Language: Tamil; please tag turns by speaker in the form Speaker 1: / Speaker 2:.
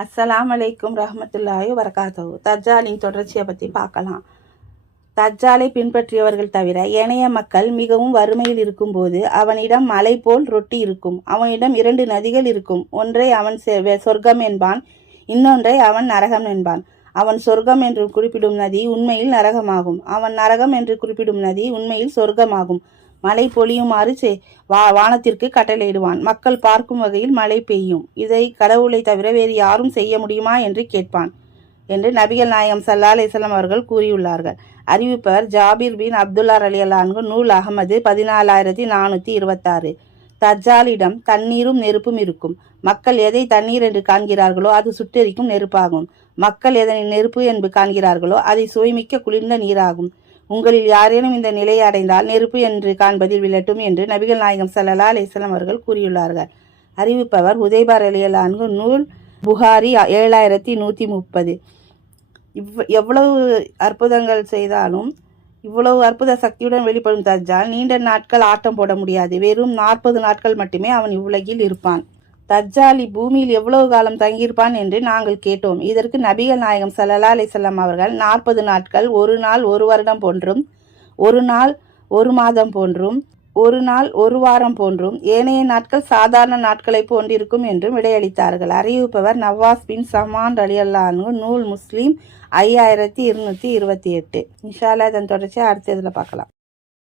Speaker 1: அஸ்ஸலாம் அலைக்கும் ரஹமத்துல்லாய் வரகாத்தவு தஜ்ஜாலின் தொடர்ச்சியை பற்றி பார்க்கலாம். தஜ்ஜாலை பின்பற்றியவர்கள் தவிர ஏனைய மக்கள் மிகவும் வறுமையில் இருக்கும்போது அவனிடம் மலை போல் ரொட்டி இருக்கும். அவனிடம் இரண்டு நதிகள் இருக்கும். ஒன்றை அவன் செ- வெ- சொர்க்கம் என்பான். இன்னொன்றை அவன் நரகம் என்பான். அவன் சொர்க்கம் என்று குறிப்பிடும் நதி உண்மையில் நரகமாகும். அவன் நரகம் என்று குறிப்பிடும் நதி உண்மையில் சொர்க்கமாகும். மழை பொழியுமாறு செ- வா வானத்திற்கு கட்டளையிடுவான். மக்கள் பார்க்கும் வகையில் மழை பெய்யும். இதை கடவுளை தவிர வேறு யாரும் செய்ய முடியுமா என்று கேட்பான் என்று நபிகள் நாயகம் சல்லா அலிஸ்லாம் அவர்கள் கூறியுள்ளார்கள். அறிவிப்பவர் ஜாபீர் பின் அப்துல்லா அலி அல்லான்கு நூல் அகமது பதினாலாயிரத்தி நானூற்றி இருபத்தாறு. தஜாலிடம் தண்ணீரும் நெருப்பும் இருக்கும். மக்கள் எதை தண்ணீர் என்று காண்கிறார்களோ அது சுட்டெரிக்கும் நெருப்பாகும். மக்கள் எதனை நெருப்பு என்று காண்கிறார்களோ அதை சுவைமிக்க குளிர்ந்த நீராகும். உங்களில் யாரேனும் இந்த நிலையை அடைந்தால் நெருப்பு என்று காண்பதில் விழட்டும் என்று நபிகள் நாயகம் ஸல்லல்லாஹு அலைஹி அவர்கள் கூறியுள்ளார்கள். அறிவிப்பவர் உதய்பார் அலியலான்கு நூல் புகாரி ஏழாயிரத்தி நூற்றி முப்பது. இவ் எவ்வளவு அற்புதங்கள் செய்தாலும் இவ்வளவு அற்புத சக்தியுடன் வெளிப்படும் தஜ்ஜால் நீண்ட நாட்கள் ஆட்டம் போட முடியாது. வெறும் நாற்பது நாட்கள் மட்டுமே அவன் இவ்வுலகில் இருப்பான். தஜ்ஜாலி பூமியில் எவ்வளவு காலம் தங்கியிருப்பான் என்று நாங்கள் கேட்டோம். இதற்கு நபிகள் நாயகம் சல்லா அலைஹி வஸல்லம் அவர்கள் நாற்பது நாட்கள் ஒரு நாள் ஒரு வருடம் போன்றும் ஒரு நாள் ஒரு மாதம் போன்றும் ஒரு நாள் ஒரு வாரம் போன்றும் ஏனைய நாட்கள் சாதாரண நாட்களைப் போன்றிருக்கும் என்றும் விடையளித்தார்கள். அறிவிப்பவர் நவாஸ் பின் சமான் அலியல்லானு நூல் முஸ்லீம் ஐயாயிரத்தி இருநூற்றி இருபத்தி எட்டு. இன்ஷால்லா இதன் தொடர்ச்சி அடுத்த இதில் பார்க்கலாம்.